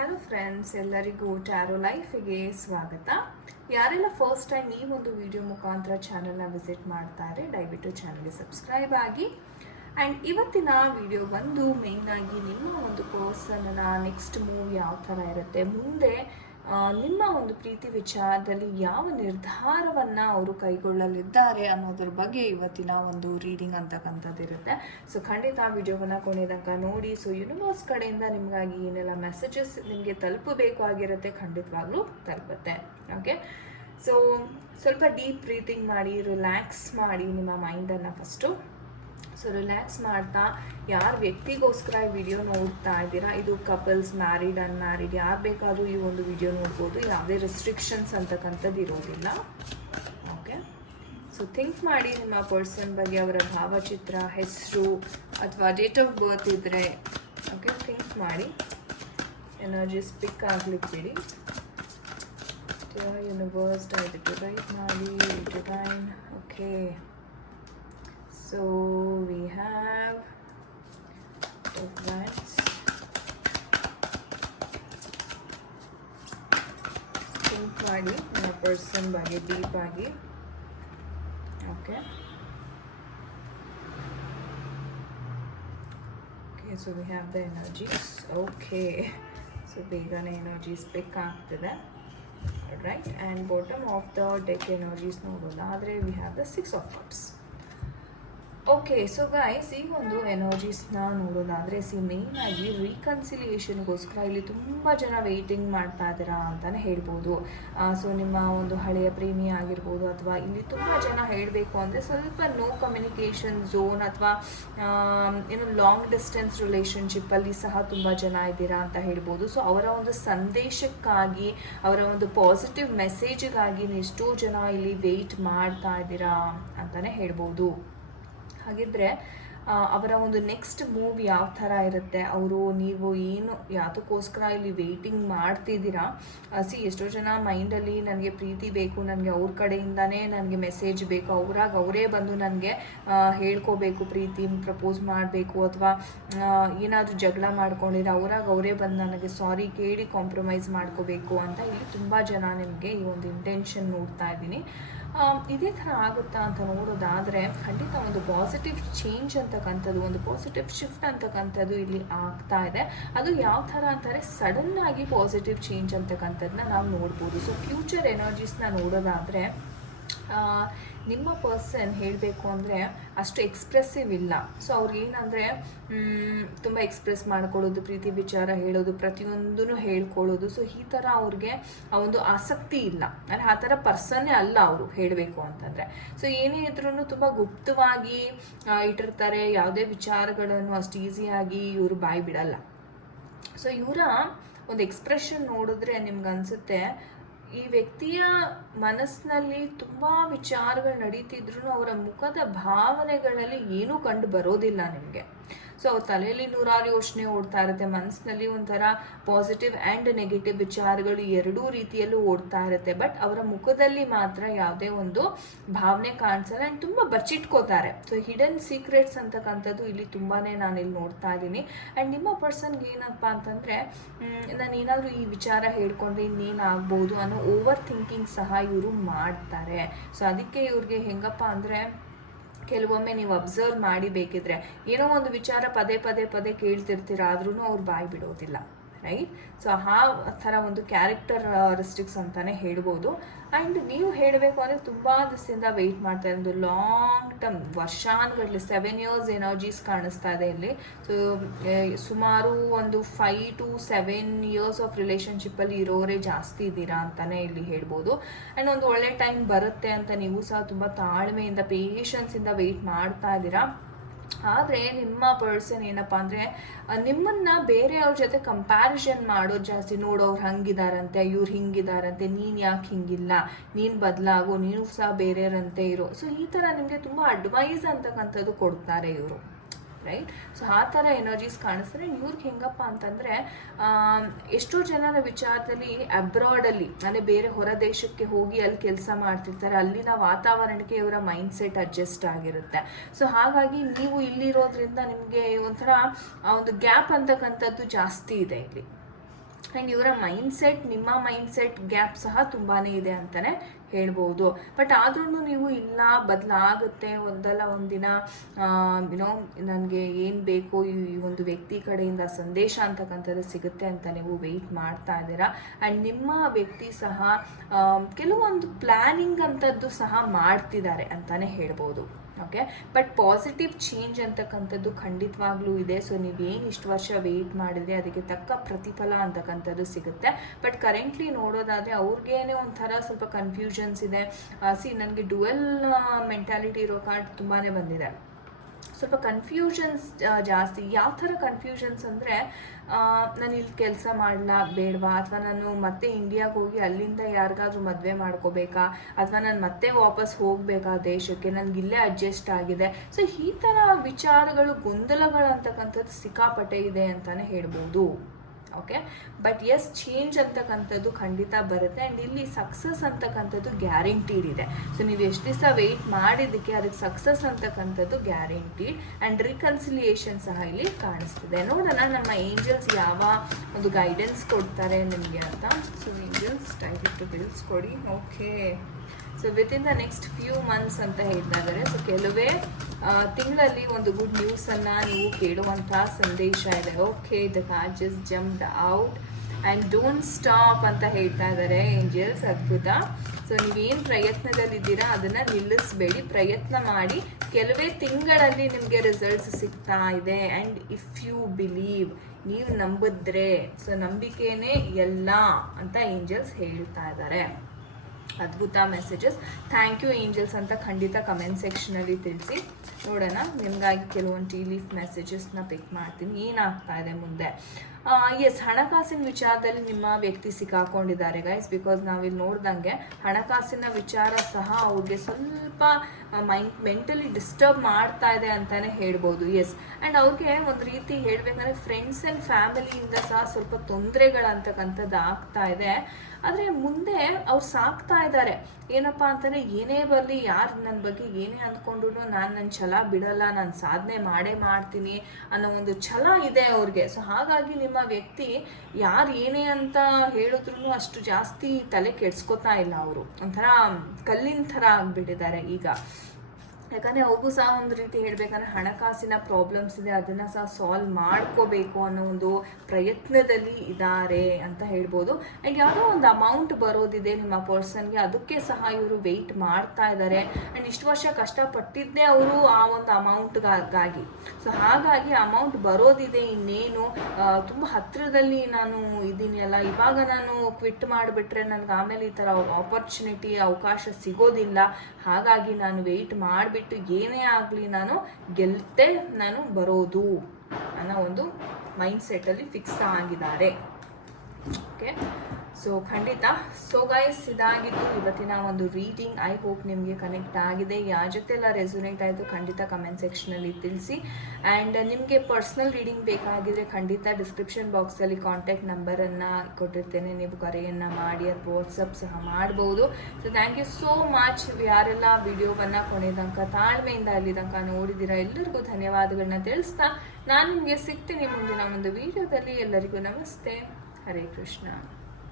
Hello friends, ಎಲ್ಲರಿಗೂ taro ಲೈಫಿಗೆ ಸ್ವಾಗತ. ಯಾರೆಲ್ಲ ಫಸ್ಟ್ ಟೈಮ್ ಈ ಒಂದು ವಿಡಿಯೋ ಮುಖಾಂತರ ಚಾನಲ್ನ ವಿಸಿಟ್ ಮಾಡ್ತಾರೆ, ದಯವಿಟ್ಟು ಚಾನಲ್ಗೆ ಸಬ್ಸ್ಕ್ರೈಬ್ ಆಗಿ. ಆ್ಯಂಡ್ ಇವತ್ತಿನ ವಿಡಿಯೋ ಬಂದು ಮೇಯ್ನಾಗಿ ನಿಮ್ಮ ಒಂದು ಪರ್ಸನ್ನ ನೆಕ್ಸ್ಟ್ ಮೂವ್ ಯಾವ ಥರ ಇರುತ್ತೆ, ಮುಂದೆ ನಿಮ್ಮ ಒಂದು ಪ್ರೀತಿ ವಿಚಾರದಲ್ಲಿ ಯಾವ ನಿರ್ಧಾರವನ್ನು ಅವರು ಕೈಗೊಳ್ಳಲಿದ್ದಾರೆ ಅನ್ನೋದ್ರ ಬಗ್ಗೆ ಇವತ್ತಿನ ಒಂದು ರೀಡಿಂಗ್ ಅಂತಕ್ಕಂಥದ್ದಿರುತ್ತೆ. ಸೊ ಖಂಡಿತ ಆ ವಿಡಿಯೋವನ್ನು ಕೊನೆ ತನಕ ನೋಡಿ. ಸೊ ಯೂನಿವರ್ಸ್ ಕಡೆಯಿಂದ ನಿಮಗಾಗಿ ಏನೆಲ್ಲ ಮೆಸೇಜಸ್ ನಿಮಗೆ ತಲುಪಬೇಕು ಆಗಿರುತ್ತೆ, ಖಂಡಿತವಾಗ್ಲೂ ತಲುಪುತ್ತೆ. ಓಕೆ, ಸೊ ಸ್ವಲ್ಪ ಡೀಪ್ ಬ್ರೀತಿಂಗ್ ಮಾಡಿ, ರಿಲ್ಯಾಕ್ಸ್ ಮಾಡಿ ನಿಮ್ಮ ಮೈಂಡನ್ನು ಫಸ್ಟು. ಸೊ ರಿಲ್ಯಾಕ್ಸ್ ಮಾಡ್ತಾ ಯಾರು ವ್ಯಕ್ತಿಗೋಸ್ಕರ ಈ ವಿಡಿಯೋ ನೋಡ್ತಾ ಇದ್ದೀರಾ, ಇದು ಕಪಲ್ಸ್, ಮ್ಯಾರಿಡ್, ಅನ್ಮ್ಯಾರಿಡ್, ಯಾರು ಬೇಕಾದರೂ ಈ ಒಂದು ವಿಡಿಯೋ ನೋಡ್ಬೋದು. ಯಾವುದೇ ರೆಸ್ಟ್ರಿಕ್ಷನ್ಸ್ ಅಂತಕ್ಕಂಥದ್ದು ಇರೋದಿಲ್ಲ. ಓಕೆ, ಸೊ ಥಿಂಕ್ ಮಾಡಿ ನಿಮ್ಮ ಪರ್ಸನ್ ಬಗ್ಗೆ, ಅವರ ಭಾವಚಿತ್ರ, ಹೆಸರು ಅಥವಾ ಡೇಟ್ ಆಫ್ ಬರ್ತ್ ಇದ್ದರೆ ಓಕೆ ಥಿಂಕ್ ಮಾಡಿ. ಎನರ್ಜೀಸ್ ಪಿಕ್ ಆಗ್ಲಿಕ್ಕೆ ಬಿಡಿ. ಯೂನಿವರ್ಸ್ ದಯವಿಟ್ಟು ರೈಟ್ ಮಾಡಿ divine. Okay, so we have events, think ಮಾಡಿ ನಿಮ್ಮ ಪರ್ಸನ್ ಬಗ್ಗೆ ಡೀಪ್ ಆಗಿ. Okay okay, so we have the energies. Okay, so ಬೇಗನೆ ಎನರ್ಜೀಸ್ ಪಿಕ್ ಆಗ್ತಿದೆ. Right, and bottom of the deck energies ನೋಡೋದಾದರೆ we have the 6 of cups. Okay, so guys, ಈ ಒಂದು ಎನರ್ಜೀಸ್ನ ನೋಡೋದಾದರೆ ಮೇಯ್ನಾಗಿ ರೀಕನ್ಸಿಲಿಯೇಷನ್ಗೋಸ್ಕರ ಇಲ್ಲಿ ತುಂಬ ಜನ ವೆಯ್ಟಿಂಗ್ ಮಾಡ್ತಾ ಇದ್ದೀರಾ ಅಂತಲೇ ಹೇಳ್ಬೋದು. ಸೊ ನಿಮ್ಮ ಒಂದು ಹಳೆಯ ಪ್ರೇಮಿ ಆಗಿರ್ಬೋದು, ಅಥವಾ ಇಲ್ಲಿ ತುಂಬ ಜನ ಹೇಳಬೇಕು ಅಂದರೆ ಸ್ವಲ್ಪ ನೋ ಕಮ್ಯುನಿಕೇಷನ್ ಝೋನ್ ಅಥವಾ ಏನು ಲಾಂಗ್ ಡಿಸ್ಟೆನ್ಸ್ ರಿಲೇಷನ್ಶಿಪ್ಪಲ್ಲಿ ಸಹ ತುಂಬ ಜನ ಇದ್ದೀರಾ ಅಂತ ಹೇಳ್ಬೋದು. ಸೊ ಅವರ ಒಂದು ಸಂದೇಶಕ್ಕಾಗಿ, ಅವರ ಒಂದು ಪಾಸಿಟಿವ್ ಮೆಸೇಜಿಗಾಗಿ ಎಷ್ಟೋ ಜನ ಇಲ್ಲಿ ವೆಯ್ಟ್ ಮಾಡ್ತಾ ಇದ್ದೀರಾ ಅಂತಲೇ ಹೇಳ್ಬೋದು. ಹಾಗಿದ್ರೆ ಅವರ ಒಂದು ನೆಕ್ಸ್ಟ್ ಮೂವ್ ಯಾವ ಥರ ಇರುತ್ತೆ, ನೀವು ಏನು ಯಾವುದಕ್ಕೋಸ್ಕರ ಇಲ್ಲಿ ವೆಯ್ಟಿಂಗ್ ಮಾಡ್ತಿದ್ದೀರಾ. ಎಷ್ಟೋ ಜನ ಮೈಂಡಲ್ಲಿ ನನಗೆ ಪ್ರೀತಿ ಬೇಕು, ನನಗೆ ಅವ್ರ ಕಡೆಯಿಂದನೇ ನನಗೆ ಮೆಸೇಜ್ ಬೇಕು, ಅವರೇ ಬಂದು ನನಗೆ ಹೇಳ್ಕೋಬೇಕು, ಪ್ರೀತಿ ಪ್ರಪೋಸ್ ಮಾಡಬೇಕು, ಅಥವಾ ಏನಾದರೂ ಜಗಳ ಮಾಡ್ಕೊಂಡಿದ್ರೆ ಅವರೇ ಬಂದು ನನಗೆ ಸಾರಿ ಕೇಳಿ ಕಾಂಪ್ರಮೈಸ್ ಮಾಡ್ಕೋಬೇಕು ಅಂತ ಇಲ್ಲಿ ತುಂಬ ಜನ ನಿಮಗೆ ಈ ಒಂದು ಇಂಟೆನ್ಷನ್ ನೋಡ್ತಾ ಇದ್ದೀನಿ. ಇದೇ ಥರ ಆಗುತ್ತಾ ಅಂತ ನೋಡೋದಾದರೆ ಖಂಡಿತ ಒಂದು ಪಾಸಿಟಿವ್ ಚೇಂಜ್ ಅಂತಕ್ಕಂಥದ್ದು, ಒಂದು ಪಾಸಿಟಿವ್ ಶಿಫ್ಟ್ ಅಂತಕ್ಕಂಥದ್ದು ಇಲ್ಲಿ ಆಗ್ತಾ ಇದೆ. ಅದು ಯಾವ ಥರ ಅಂತಾರೆ, ಸಡನ್ನಾಗಿ ಪಾಸಿಟಿವ್ ಚೇಂಜ್ ಅಂತಕ್ಕಂಥದ್ದನ್ನ ನಾವು ನೋಡ್ಬೋದು. ಸೊ ಫ್ಯೂಚರ್ ಎನರ್ಜೀಸ್ನ ನೋಡೋದಾದರೆ ನಿಮ್ಮ ಪರ್ಸನ್ ಹೇಳಬೇಕು ಅಂದರೆ ಅಷ್ಟು ಎಕ್ಸ್ಪ್ರೆಸಿವ್ ಇಲ್ಲ. ಸೊ ಅವ್ರಿಗೇನಂದರೆ ತುಂಬ ಎಕ್ಸ್ಪ್ರೆಸ್ ಮಾಡ್ಕೊಳ್ಳೋದು, ಪ್ರೀತಿ ವಿಚಾರ ಹೇಳೋದು, ಪ್ರತಿಯೊಂದೂ ಹೇಳ್ಕೊಳ್ಳೋದು. ಸೊ ಈ ಥರ ಅವ್ರಿಗೆ ಆ ಒಂದು ಆಸಕ್ತಿ ಇಲ್ಲ, ಅಂದರೆ ಆ ಥರ ಪರ್ಸನ್ನೇ ಅಲ್ಲ ಅವರು ಹೇಳಬೇಕು ಅಂತಂದರೆ. ಸೊ ಏನೇ ಇದ್ರೂ ತುಂಬ ಗುಪ್ತವಾಗಿ ಇಟ್ಟಿರ್ತಾರೆ, ಯಾವುದೇ ವಿಚಾರಗಳನ್ನು ಅಷ್ಟು ಈಸಿಯಾಗಿ ಇವರು ಬಾಯಿ ಬಿಡಲ್ಲ. ಸೊ ಇವರ ಒಂದು ಎಕ್ಸ್ಪ್ರೆಷನ್ ನೋಡಿದ್ರೆ ನಿಮ್ಗನ್ಸುತ್ತೆ ಈ ವ್ಯಕ್ತಿಯ ಮನಸ್ಸಿನಲ್ಲಿ ತುಂಬ ವಿಚಾರಗಳು ನಡೀತಿದ್ರು ಅವರ ಮುಖದ ಭಾವನೆಗಳಲ್ಲಿ ಏನೂ ಕಂಡು ಬರೋದಿಲ್ಲ ನಿಮಗೆ. ಸೊ ಅವ್ರ ತಲೆಯಲ್ಲಿ ನೂರಾರು ಯೋಚನೆ ಓಡ್ತಾ ಇರುತ್ತೆ, ಮನಸ್ಸಿನಲ್ಲಿ ಒಂಥರ ಪಾಸಿಟಿವ್ ಆ್ಯಂಡ್ ನೆಗೆಟಿವ್ ವಿಚಾರಗಳು ಎರಡೂ ರೀತಿಯಲ್ಲೂ ಓಡ್ತಾ ಇರುತ್ತೆ. ಬಟ್ ಅವರ ಮುಖದಲ್ಲಿ ಮಾತ್ರ ಯಾವುದೇ ಒಂದು ಭಾವನೆ ಕಾಣಿಸಲ್ಲ, ಆ್ಯಂಡ್ ತುಂಬ ಬಚ್ಚಿಟ್ಕೋತಾರೆ. ಸೊ ಹಿಡನ್ ಸೀಕ್ರೆಟ್ಸ್ ಅಂತಕ್ಕಂಥದ್ದು ಇಲ್ಲಿ ತುಂಬಾ ನಾನಿಲ್ಲಿ ನೋಡ್ತಾ ಇದ್ದೀನಿ. ಆ್ಯಂಡ್ ನಿಮ್ಮ ಪರ್ಸನ್ಗೆ ಏನಪ್ಪ ಅಂತಂದರೆ, ನಾನು ಏನಾದರೂ ಈ ವಿಚಾರ ಹೇಳ್ಕೊಂಡ್ರೆ ಇನ್ನೇನು ಆಗ್ಬೋದು ಅನ್ನೋ ಓವರ್ ಥಿಂಕಿಂಗ್ ಸಹ ಇವರು ಮಾಡ್ತಾರೆ. ಸೊ ಅದಕ್ಕೆ ಇವ್ರಿಗೆ ಹೆಂಗಪ್ಪ ಅಂದರೆ, ಕೆಲವೊಮ್ಮೆ ನೀವು ಅಬ್ಸರ್ವ್ ಮಾಡಿ ಬೇಕಿದ್ರೆ ಏನೋ ಒಂದು ವಿಚಾರ ಪದೇ ಕೇಳ್ತಿರ್ತೀರ, ಆದ್ರೂ ಅವ್ರು ಬಾಯಿ ಬಿಡೋದಿಲ್ಲ. ರೈಟ್, ಸೊ ಆ ಥರ ಒಂದು ಕ್ಯಾರೆಕ್ಟರಿಸ್ಟಿಕ್ಸ್ ಅಂತಲೇ ಹೇಳ್ಬೋದು. ಆ್ಯಂಡ್ ನೀವು ಹೇಳಬೇಕು ಅಂದರೆ ತುಂಬ ದಿವಸದಿಂದ ವೆಯ್ಟ್ ಮಾಡ್ತಾ ಇರೋದು, ಲಾಂಗ್ ಟರ್ಮ್, ವರ್ಷಾನುಗಟ್ಟಲೆ 7 years ಎನರ್ಜೀಸ್ ಕಾಣಿಸ್ತಾ ಇದೆ ಇಲ್ಲಿ. ಸೊ ಸುಮಾರು ಒಂದು 5 to 7 years ಆಫ್ ರಿಲೇಷನ್ಶಿಪ್ಪಲ್ಲಿ ಇರೋರೇ ಜಾಸ್ತಿ ಇದ್ದೀರಾ ಅಂತಲೇ ಇಲ್ಲಿ ಹೇಳ್ಬೋದು. ಆ್ಯಂಡ್ ಒಂದು ಒಳ್ಳೆ ಟೈಮ್ ಬರುತ್ತೆ ಅಂತ ನೀವು ಸಹ ತುಂಬ ತಾಳ್ಮೆಯಿಂದ, ಪೇಷನ್ಸಿಂದ ವೆಯ್ಟ್ ಮಾಡ್ತಾ ಇದ್ದೀರಾ. ಆದರೆ ನಿಮ್ಮ ಪರ್ಸನ್ ಏನಪ್ಪ ಅಂದರೆ, ನಿಮ್ಮನ್ನು ಬೇರೆಯವ್ರ ಜೊತೆ ಕಂಪ್ಯಾರಿಸನ್ ಮಾಡೋದು ಜಾಸ್ತಿ. ನೋಡೋರು ಹಂಗಿದಾರಂತೆ, ಇವ್ರು ಹಿಂಗಿದಾರಂತೆ, ನೀನು ಯಾಕೆ ಹಿಂಗಿಲ್ಲ, ನೀನು ಬದಲಾಗೋ, ನೀನು ಸಹ ಬೇರೆಯವರಂತೆ ಇರೋ. ಸೊ ಈ ಥರ ನಿಮಗೆ ತುಂಬ ಅಡ್ವೈಸ್ ಅಂತಕ್ಕಂಥದ್ದು ಕೊಡ್ತಾರೆ ಇವರು. ರೈಟ್, ಸೊ ಆ ಥರ ಎನರ್ಜೀಸ್ ಕಾಣಿಸ್ತಾರೆ. ಇವ್ರಿಗೆ ಹೆಂಗಪ್ಪ ಅಂತಂದರೆ, ಎಷ್ಟೋ ಜನರ ವಿಚಾರದಲ್ಲಿ ಅಬ್ರಾಡಲ್ಲಿ, ಅಂದರೆ ಬೇರೆ ಹೊರ ದೇಶಕ್ಕೆ ಹೋಗಿ ಅಲ್ಲಿ ಕೆಲಸ ಮಾಡ್ತಿರ್ತಾರೆ, ಅಲ್ಲಿನ ವಾತಾವರಣಕ್ಕೆ ಇವರ ಮೈಂಡ್ ಸೆಟ್ ಅಡ್ಜಸ್ಟ್ ಆಗಿರುತ್ತೆ. ಸೊ ಹಾಗಾಗಿ ನೀವು ಇಲ್ಲಿರೋದ್ರಿಂದ ನಿಮಗೆ ಒಂಥರ ಒಂದು ಗ್ಯಾಪ್ ಅಂತಕ್ಕಂಥದ್ದು ಜಾಸ್ತಿ ಇದೆ ಇಲ್ಲಿ. ಆ್ಯಂಡ್ ಇವರ ಮೈಂಡ್ಸೆಟ್ ನಿಮ್ಮ ಮೈಂಡ್ಸೆಟ್ ಗ್ಯಾಪ್ ಸಹ ತುಂಬಾ ಇದೆ ಅಂತಲೇ ಹೇಳ್ಬೋದು. ಬಟ್ ಆದ್ರೂ ನೀವು ಇಲ್ಲ ಬದಲಾಗುತ್ತೆ ಒಂದಲ್ಲ ಒಂದಿನ ಯುನೋ ನನಗೆ ಏನು ಬೇಕು ಈ ಒಂದು ವ್ಯಕ್ತಿ ಕಡೆಯಿಂದ ಸಂದೇಶ ಅಂತಕ್ಕಂಥದ್ದು ಸಿಗುತ್ತೆ ಅಂತ ನೀವು ವೆಯ್ಟ್ ಮಾಡ್ತಾ ಇದ್ದೀರಾ. ಆ್ಯಂಡ್ ನಿಮ್ಮ ವ್ಯಕ್ತಿ ಸಹ ಕೆಲವೊಂದು ಪ್ಲ್ಯಾನಿಂಗ್ ಅಂಥದ್ದು ಸಹ ಮಾಡ್ತಿದ್ದಾರೆ ಅಂತಲೇ ಹೇಳ್ಬೋದು. ಓಕೆ, ಬಟ್ ಪಾಸಿಟಿವ್ ಚೇಂಜ್ ಅಂತಕ್ಕಂಥದ್ದು ಖಂಡಿತವಾಗ್ಲೂ ಇದೆ. ಸೊ ನೀವೇನು ಇಷ್ಟು ವರ್ಷ ವೆಯ್ಟ್ ಮಾಡಿದ್ರೆ ಅದಕ್ಕೆ ತಕ್ಕ ಪ್ರತಿಫಲ ಅಂತಕ್ಕಂಥದ್ದು ಸಿಗುತ್ತೆ. ಬಟ್ ಕರೆಂಟ್ಲಿ ನೋಡೋದಾದರೆ ಅವ್ರಿಗೇನೆ ಒಂಥರ ಸ್ವಲ್ಪ ಕನ್ಫ್ಯೂಷನ್ಸ್ ಇದೆ. ನನಗೆ ಡುವೆಲ್ ಮೆಂಟ್ಯಾಲಿಟಿ ಇರೋ ಕಾರ್ಡ್ ತುಂಬಾ ಬಂದಿದೆ. ಸ್ವಲ್ಪ ಕನ್ಫ್ಯೂಷನ್ಸ್ ಜಾಸ್ತಿ. ಯಾವ ಥರ ಕನ್ಫ್ಯೂಷನ್ಸ್ ಅಂದರೆ ನಾನು ಇಲ್ಲಿ ಕೆಲಸ ಮಾಡಲಾ ಬೇಡವಾ, ಅಥವಾ ನಾನು ಮತ್ತೆ ಇಂಡಿಯಾಗೆ ಹೋಗಿ ಅಲ್ಲಿಂದ ಯಾರಿಗಾದ್ರೂ ಮದುವೆ ಮಾಡ್ಕೋಬೇಕಾ, ಅಥವಾ ನಾನು ಮತ್ತೆ ವಾಪಸ್ ಹೋಗಬೇಕಾ ದೇಶಕ್ಕೆ, ನನಗಿಲ್ಲೇ ಅಡ್ಜಸ್ಟ್ ಆಗಿದೆ. ಸೊ ಈ ಥರ ವಿಚಾರಗಳು ಗೊಂದಲಗಳು ಅಂತಕ್ಕಂಥದ್ದು ಸಿಕ್ಕಾಪಟ್ಟೆ ಇದೆ ಅಂತಲೇ ಹೇಳ್ಬೋದು. ಓಕೆ, ಬಟ್ ಎಸ್ ಚೇಂಜ್ ಅಂತಕ್ಕಂಥದ್ದು ಖಂಡಿತ ಬರುತ್ತೆ. ಆ್ಯಂಡ್ ಇಲ್ಲಿ ಸಕ್ಸಸ್ ಅಂತಕ್ಕಂಥದ್ದು ಗ್ಯಾರಂಟೀಡ್ ಇದೆ. ಸೊ ನೀವು ಎಷ್ಟು ದಿವಸ ವೆಯ್ಟ್ ಮಾಡಿದ್ದಕ್ಕೆ ಅದಕ್ಕೆ ಸಕ್ಸಸ್ ಅಂತಕ್ಕಂಥದ್ದು ಗ್ಯಾರಂಟೀಡ್. ಆ್ಯಂಡ್ ರಿಕನ್ಸಿಲಿಯೇಷನ್ ಸಹ ಇಲ್ಲಿ ಕಾಣಿಸ್ತಿದೆ. ನೋಡೋಣ ನಮ್ಮ ಏಂಜಲ್ಸ್ ಯಾವ ಒಂದು ಗೈಡೆನ್ಸ್ ಕೊಡ್ತಾರೆ ನಿಮಗೆ ಅಂತ. So angels time to bills ಕೊಡಿ. Okay, so within the next few months ಅಂತ ಹೇಳ್ತಾ ಇದ್ದಾರೆ. ಸೊ ಕೆಲವೇ ತಿಂಗಳಲ್ಲಿ ಒಂದು ಗುಡ್ ನ್ಯೂಸನ್ನು ನೀವು ಕೇಳುವಂಥ ಸಂದೇಶ ಇದೆ. Okay, the card just jumped out and don't stop ಅಂತ ಹೇಳ್ತಾ ಇದ್ದಾರೆ ಏಂಜಲ್ಸ್. ಅದ್ಭುತ. ಸೊ ನೀವೇನು ಪ್ರಯತ್ನದಲ್ಲಿದ್ದೀರಾ ಅದನ್ನು ನಿಲ್ಲಿಸಬೇಡಿ, ಪ್ರಯತ್ನ ಮಾಡಿ. ಕೆಲವೇ ತಿಂಗಳಲ್ಲಿ ನಿಮಗೆ ರಿಸಲ್ಟ್ಸ್ ಸಿಗ್ತಾ ಇದೆ. ಆ್ಯಂಡ್ ಇಫ್ ಯು ಬಿಲೀವ್, ನೀವು ನಂಬಿದ್ರೆ, ಸೊ ನಂಬಿಕೆನೇ ಎಲ್ಲ ಅಂತ ಏಂಜಲ್ಸ್ ಹೇಳ್ತಾ ಇದ್ದಾರೆ. ಅದ್ಭುತ ಮೆಸೇಜಸ್. ಥ್ಯಾಂಕ್ ಯು ಏಂಜಲ್ಸ್ ಅಂತ ಖಂಡಿತ ಕಮೆಂಟ್ ಸೆಕ್ಷನಲ್ಲಿ ತಿಳಿಸಿ. ನೋಡೋಣ, ನಿಮಗಾಗಿ ಕೆಲವೊಂದು ಟೀ ಲೀಫ್ ಮೆಸೇಜಸ್ನ ಪಿಕ್ ಮಾಡ್ತೀನಿ. ಏನಾಗ್ತಾ ಇದೆ ಮುಂದೆ? ಎಸ್, ಹಣಕಾಸಿನ ವಿಚಾರದಲ್ಲಿ ನಿಮ್ಮ ವ್ಯಕ್ತಿ ಸಿಕ್ಕಾಕೊಂಡಿದ್ದಾರೆ ಗೈಸ್. ಬಿಕಾಸ್ ನಾವಿಲ್ಲಿ ನೋಡ್ದಂಗೆ ಹಣಕಾಸಿನ ವಿಚಾರ ಸಹ ಅವ್ರಿಗೆ ಸ್ವಲ್ಪ ಮೆಂಟಲಿ ಡಿಸ್ಟರ್ಬ್ ಮಾಡ್ತಾ ಇದೆ ಅಂತಲೇ ಹೇಳ್ಬೋದು. ಎಸ್, ಆ್ಯಂಡ್ ಅವ್ರಿಗೆ ಒಂದು ರೀತಿ ಹೇಳಬೇಕಂದ್ರೆ ಫ್ರೆಂಡ್ಸ್ ಆ್ಯಂಡ್ ಫ್ಯಾಮಿಲಿಯಿಂದ ಸಹ ಸ್ವಲ್ಪ ತೊಂದರೆಗಳಂತಕ್ಕಂಥದ್ದು ಆಗ್ತಾ ಇದೆ. ಆದರೆ ಮುಂದೆ ಅವ್ರು ಸಾಕ್ತಾ ಇದ್ದಾರೆ. ಏನಪ್ಪ ಅಂತಂದರೆ ಏನೇ ಬರಲಿ, ಯಾರು ನನ್ನ ಬಗ್ಗೆ ಏನೇ ಅಂದ್ಕೊಂಡ್ರು ನಾನು ನನ್ನ ಛಲ ಬಿಡಲ್ಲ, ನಾನು ಸಾಧನೆ ಮಾಡೇ ಮಾಡ್ತೀನಿ ಅನ್ನೋ ಒಂದು ಛಲ ಇದೆ ಅವ್ರಿಗೆ. ಸೊ ಹಾಗಾಗಿ ನಿಮ್ಮ ವ್ಯಕ್ತಿ ಯಾರು ಏನೇ ಅಂತ ಹೇಳಿದ್ರು ಅಷ್ಟು ಜಾಸ್ತಿ ತಲೆ ಕೆಡ್ಸ್ಕೊತಾ ಇಲ್ಲ. ಅವರು ಒಂಥರ ಕಲ್ಲಿನ ಥರ ಆಗಿಬಿಟ್ಟಿದ್ದಾರೆ ಈಗ. ಯಾಕಂದರೆ ಅವ್ರಿಗೂ ಸಹ ಒಂದು ರೀತಿ ಹೇಳಬೇಕಂದ್ರೆ ಹಣಕಾಸಿನ ಪ್ರಾಬ್ಲಮ್ಸ್ ಇದೆ, ಅದನ್ನು ಸಹ ಸಾಲ್ವ್ ಮಾಡ್ಕೋಬೇಕು ಅನ್ನೋ ಒಂದು ಪ್ರಯತ್ನದಲ್ಲಿ ಇದ್ದಾರೆ ಅಂತ ಹೇಳ್ಬೋದು. ಆ್ಯಂಡ್ ಯಾವುದೋ ಒಂದು ಅಮೌಂಟ್ ಬರೋದಿದೆ ನಿಮ್ಮ ಪರ್ಸನ್ಗೆ, ಅದಕ್ಕೆ ಸಹ ಇವರು ವೆಯ್ಟ್ ಮಾಡ್ತಾ ಇದ್ದಾರೆ. ಆ್ಯಂಡ್ ಇಷ್ಟು ವರ್ಷ ಕಷ್ಟಪಟ್ಟಿದ್ದೇ ಅವರು ಆ ಒಂದು ಅಮೌಂಟ್ಗಾಗಿ. ಸೊ ಹಾಗಾಗಿ ಅಮೌಂಟ್ ಬರೋದಿದೆ. ಇನ್ನೇನು ತುಂಬ ಹತ್ತಿರದಲ್ಲಿ ನಾನು ಇದ್ದೀನಿ ಅಲ್ಲ, ಇವಾಗ ನಾನು ಕ್ವಿಟ್ ಮಾಡಿಬಿಟ್ರೆ ನನಗೆ ಆಮೇಲೆ ಈ ಥರ ಆಪರ್ಚುನಿಟಿ ಅವಕಾಶ ಸಿಗೋದಿಲ್ಲ. ಹಾಗಾಗಿ ನಾನು ವೆಯ್ಟ್ ಮಾಡಿಬಿಟ್ಟು ಏನೇ ಆಗಲಿ ನಾನು ಗೆಲ್ತೆ, ನಾನು ಬರೋದು ಅನ್ನೋ ಒಂದು ಮೈಂಡ್ ಸೆಟ್ಟಲ್ಲಿ ಫಿಕ್ಸ್ ಆಗಿದ್ದಾರೆ. ಓಕೆ, ಸೊ ಖಂಡಿತ. ಸೊ ಗೈಸ್, ಇದಾಗಿದ್ದು ಇವತ್ತಿನ ಒಂದು ರೀಡಿಂಗ್. ಐ ಹೋಪ್ ನಿಮಗೆ ಕನೆಕ್ಟ್ ಆಗಿದೆ. ಯಾರ ಜೊತೆ ಎಲ್ಲ ರೆಸೊನೇಟ್ ಆಯಿತು ಖಂಡಿತ ಕಮೆಂಟ್ ಸೆಕ್ಷನಲ್ಲಿ ತಿಳಿಸಿ. ಆ್ಯಂಡ್ ನಿಮಗೆ ಪರ್ಸ್ನಲ್ ರೀಡಿಂಗ್ ಬೇಕಾಗಿದ್ರೆ ಖಂಡಿತ ಡಿಸ್ಕ್ರಿಪ್ಷನ್ ಬಾಕ್ಸಲ್ಲಿ ಕಾಂಟ್ಯಾಕ್ಟ್ ನಂಬರನ್ನು ಕೊಟ್ಟಿರ್ತೇನೆ. ನೀವು ಕರೆಯನ್ನು ಮಾಡಿ ಅಥವಾ ವಾಟ್ಸಪ್ ಸಹ ಮಾಡ್ಬೋದು. So thank you so much. ಯಾರೆಲ್ಲ ವಿಡಿಯೋವನ್ನು ಕೊನೆ ತನಕ ತಾಳ್ಮೆಯಿಂದ ಅಲ್ಲಿ ತನಕ ನೋಡಿದ್ದೀರಾ ಎಲ್ಲರಿಗೂ ಧನ್ಯವಾದಗಳನ್ನ ತಿಳಿಸ್ತಾ ನಾನು ನಿಮಗೆ ಸಿಗ್ತೀನಿ ಮುಂದಿನ ಒಂದು ವಿಡಿಯೋದಲ್ಲಿ. ಎಲ್ಲರಿಗೂ ನಮಸ್ತೆ. ಹರೇ ಕೃಷ್ಣ.